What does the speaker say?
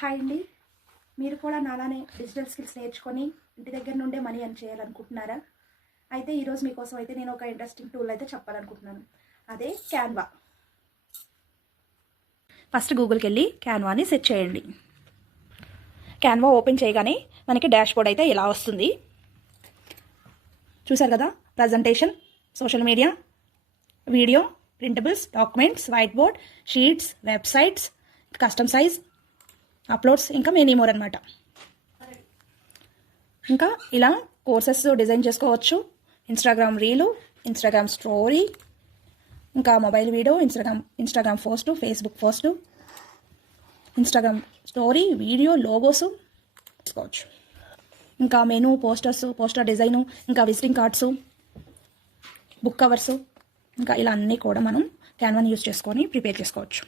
Hi అండి. మీరు కూడా నాలానే డిజిటల్ స్కిల్స్ నేర్చుకొని ఇంటి దగ్గర నుండే మనీ ఎర్న్ చేయాలనుకుంటున్నారా? అయితే ఈరోజు మీకోసం అయితే నేను ఒక ఇంట్రెస్టింగ్ టూల్ అయితే చెప్పాలనుకుంటున్నాను. అదే క్యాన్వా. ఫస్ట్ గూగుల్కి వెళ్ళి క్యాన్వాని సెర్చ్ చేయండి. క్యాన్వా ఓపెన్ చేయగానే మనకి డాష్ బోర్డ్ అయితే ఇలా వస్తుంది. చూసారు కదా, presentation, social media, video, printables, documents, whiteboard, sheets, websites, custom size, uploads, ఇంకా మెనీ మోర్ అనమాట. ఇంకా ఇలా కోర్సెస్ డిజైన్ చేసుకోవచ్చు. ఇన్స్టాగ్రామ్ రీలు, ఇన్స్టాగ్రామ్ స్టోరీ, ఇంకా mobile video, Instagram post, Facebook post, Instagram story, video, logos చేసుకోవచ్చు. ఇంకా menu, poster design, ఇంకా visiting cards, book covers, ఇంకా ఇలా అన్నీ కూడా మనం క్యాన్వాని యూజ్ చేసుకొని ప్రిపేర్ చేసుకోవచ్చు.